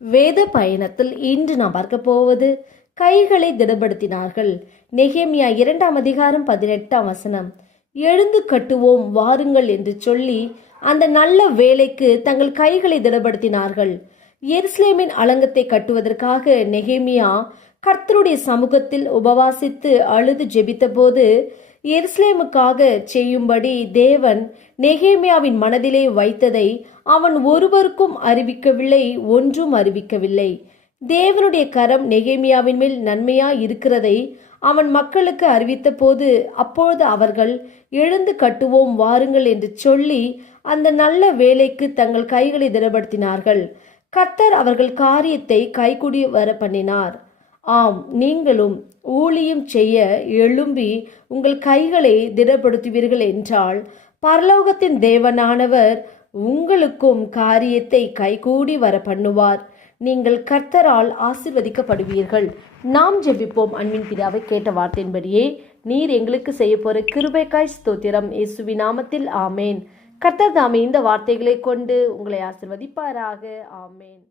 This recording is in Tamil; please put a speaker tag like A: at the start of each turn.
A: வேத பயணத்தில் இன்று நாம் பார்க்க போவது கைகளை திடப்படுத்தினார்கள். நெகேமியா இரண்டாம் அதிகாரம் பதினெட்டாம் வசனம். எழுந்து கட்டுவோம் வாருங்கள் என்று சொல்லி அந்த நல்ல வேலைக்கு தங்கள் கைகளை திடப்படுத்தினார்கள். எருசலேமின் அலங்கத்தை கட்டுவதற்காக நெகேமியா கர்த்தருடைய சமூகத்தில் உபவாசித்து அழுது ஜெபித்தபோது எருசலேமுக்காக செய்யும்படி தேவன் நெகேமியாவின் மனதிலே வைத்ததை அவன் ஒருவருக்கும் அறிவிக்கவில்லை ஒன்றும் அறிவிக்கவில்லை. தேவனுடைய கரம் நெகேமியாவின் மேல் நன்மையா இருக்கிறதை அவன் மக்களுக்கு அறிவித்த போது அப்பொழுது அவர்கள் எழுந்து கட்டுவோம் வாருங்கள் என்று சொல்லி அந்த நல்ல வேலைக்கு தங்கள் கைகளை திடப்படுத்தினார்கள். கத்தர் அவர்கள் காரியத்தை கைகூடி வர பண்ணினார் ஆம் நீங்களும் ஊழியம் செய்ய எழும்பி உங்கள் கைகளை திடப்படுத்துவீர்கள் என்றால் பரலோகத்தின் தேவனானவர் உங்களுக்கும் காரியத்தை கைகூடி வர பண்ணுவார் நீங்கள் கர்த்தரால் ஆசிர்வதிக்கப்படுவீர்கள். நாம் ஜெபிப்போம். அன்பின் பிதாவை கேட்ட வார்த்தையின்படியே நீர் எங்களுக்கு செய்ய போற கிருபைக்காய் ஸ்தோத்திரம். இயேசுவி நாமத்தில் ஆமேன். கர்த்தர் தாமே இந்த வார்த்தைகளை கொண்டு உங்களை ஆசிர்வதிப்பாராக. ஆமேன்.